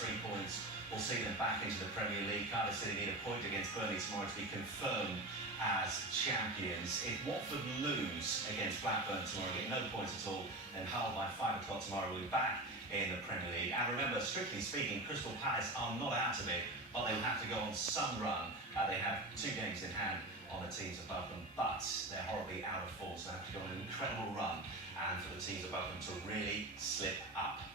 3 points will see them back into the Premier League. Cardiff City need a point against Burnley tomorrow to be confirmed as champions. If Watford lose against Blackburn tomorrow, get no points at all, then Hull by 5 o'clock tomorrow will be back in the Premier League. And remember, strictly speaking, Crystal Palace are not out of it, but they will have to go on some run. They have 2 games in hand on the teams above them, but they're horribly out of form, so they have to go on an incredible run, and for the teams above them to really slip up.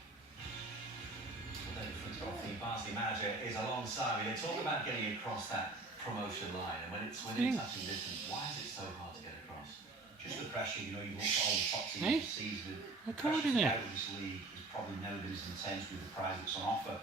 David Flintoff, the Barnsley manager, is alongside me. They talk about getting across that promotion line, and when it's within touching distance, why is it so hard to get across? Just the pressure, you know, you look at all the top teams this season. The pressure out of this league is probably never been as intense with the prize that's on offer.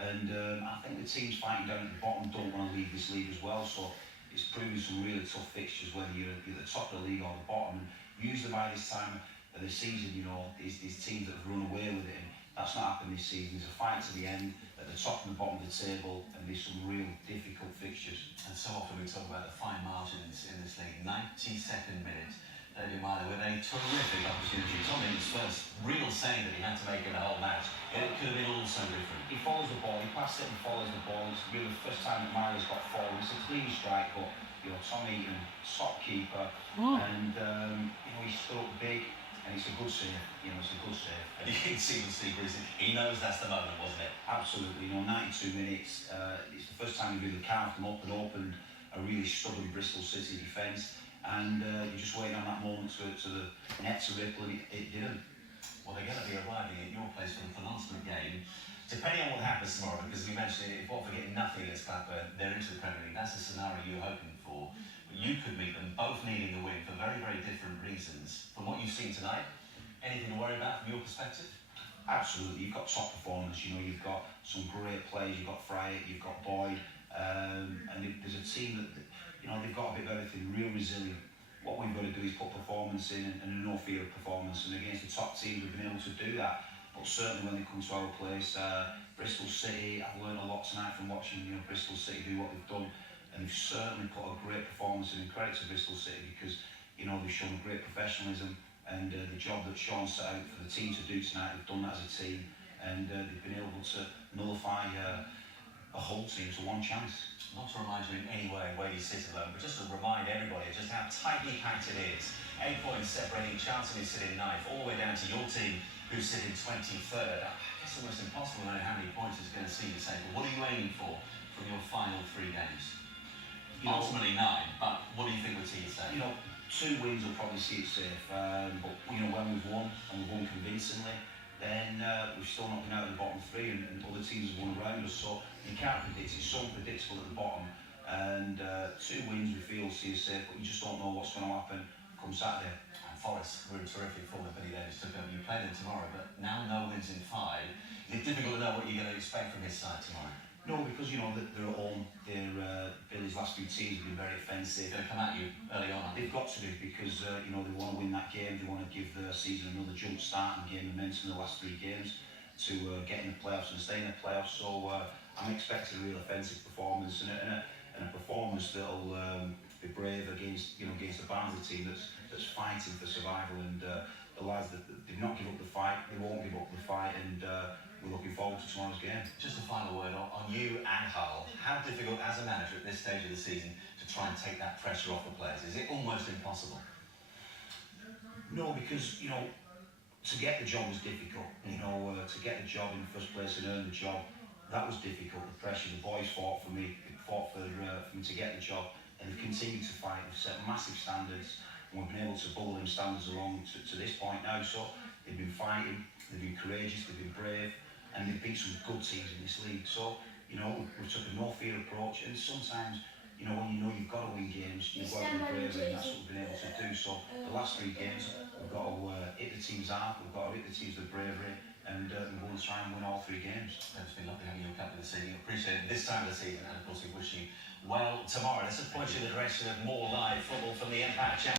And I think the teams fighting down at the bottom don't want to leave this league as well, so it's proving some really tough fixtures, whether you're at the top of the league or the bottom. And usually by this time of the season, you know, these teams that have run away with it, and that's not happened this season. There's a fight to the end at the top and the bottom of the table, and there's some real difficult fixtures. And so often we talk about the fine margins in this league. 92nd minute, David Milner with a terrific opportunity. Tom Hinton's first real save that he had to make in the whole match. It could have been all so different. He follows the ball, he passes it and follows the ball. It's really the first time that Milner's got forward. It's a clean strike, but you know, Tom Hinton, top keeper, and you know, he stood up big. And it's a good save, you know, it's a good save. And you can see with Steve Bruce, he knows that's the moment, wasn't it? Absolutely, you know, 92 minutes, it's the first time he really carved them up and opened a really stubborn Bristol City defence, and you're just waiting on that moment to the net to ripple, and it didn't. Well, they're going to be arriving at your place for the penultimate game, depending on what happens tomorrow, because we mentioned if Watford get nothing against Blackburn, they're into the Premier League. That's the scenario you're hoping for. But you could meet them, both needing the win for very, very different reasons. From what you've seen tonight, anything to worry about from your perspective? Absolutely, you've got top performers, you know, you've got some great players, you've got Fryer, you've got Boyd, and there's a team that, you know, they've got a bit of everything, real resilient. What we've got to do is put performance in and a no fear of performance, and against the top teams we've been able to do that. But certainly when they come to our place, Bristol City, I've learned a lot tonight from watching, you know, Bristol City do what they've done, and they've certainly put a great performance in, and credit to Bristol City, because, you know, they've shown great professionalism, and the job that Sean set out for the team to do tonight, they've done that as a team, and they've been able to nullify a whole team to one chance. Not to remind you in any way where you sit alone, but just to remind everybody just how tightly packed it is. 8 points separating Charlton, who sit in 9th, all the way down to your team, who sit in 23rd. I guess almost impossible to know how many points it's going to see you say, but what are you aiming for from your final 3 games? You know, ultimately 9, but what do you think would see you say? You know, 2 wins will probably see it safe, but you know, when we've won, and we've won convincingly, then we've still not been out of the bottom 3, and other teams have won around us, so you can't predict. It's so unpredictable at the bottom, and 2 wins we feel see us safe, but you just don't know what's going to happen come Saturday. And Forest were in terrific form that Billy Davies took over. You play them tomorrow, but now no wins in 5. It's difficult to know what you're going to expect from his side tomorrow. No, because you know they're at home. Billy's last few teams have been very offensive. They're going to come at you early on. They've got to do, because you know, they want to win that game. They want to give the season another jump start and gain momentum in the last 3 games to get in the playoffs and stay in the playoffs. So I'm expecting a real offensive performance, and a performance that'll be brave against, you know, against the Barnsley team that's fighting for survival. And the lads that did not give up the fight, they won't give up the fight, and we're looking forward to tomorrow's game. Just a final word on you and Hull. How difficult as a manager at this stage of the season to try and take that pressure off the players? Is it almost impossible? No, because, you know, to get the job was difficult. You know, to get the job in the first place and earn the job, that was difficult. The pressure, the boys fought for me, fought for me to get the job, and they've continued to fight. They've set massive standards, and we've been able to bubble them standards along to this point now. So they've been fighting, they've been courageous, they've been brave, and they've beat some good teams in this league. So, you know, we've took a no-fear approach, and sometimes, you know, when you know you've got to win games, you've got to be brave, and that's what we've been able to do. So the last 3 games, we've got to hit the teams hard, we've got to hit the teams with bravery, and we're going to try and win all 3 games. It's been lovely having you captain this evening. Appreciate it this time of the season, and of course we wish you well tomorrow. Let's point you in the direction of more live football from the Empire Channel.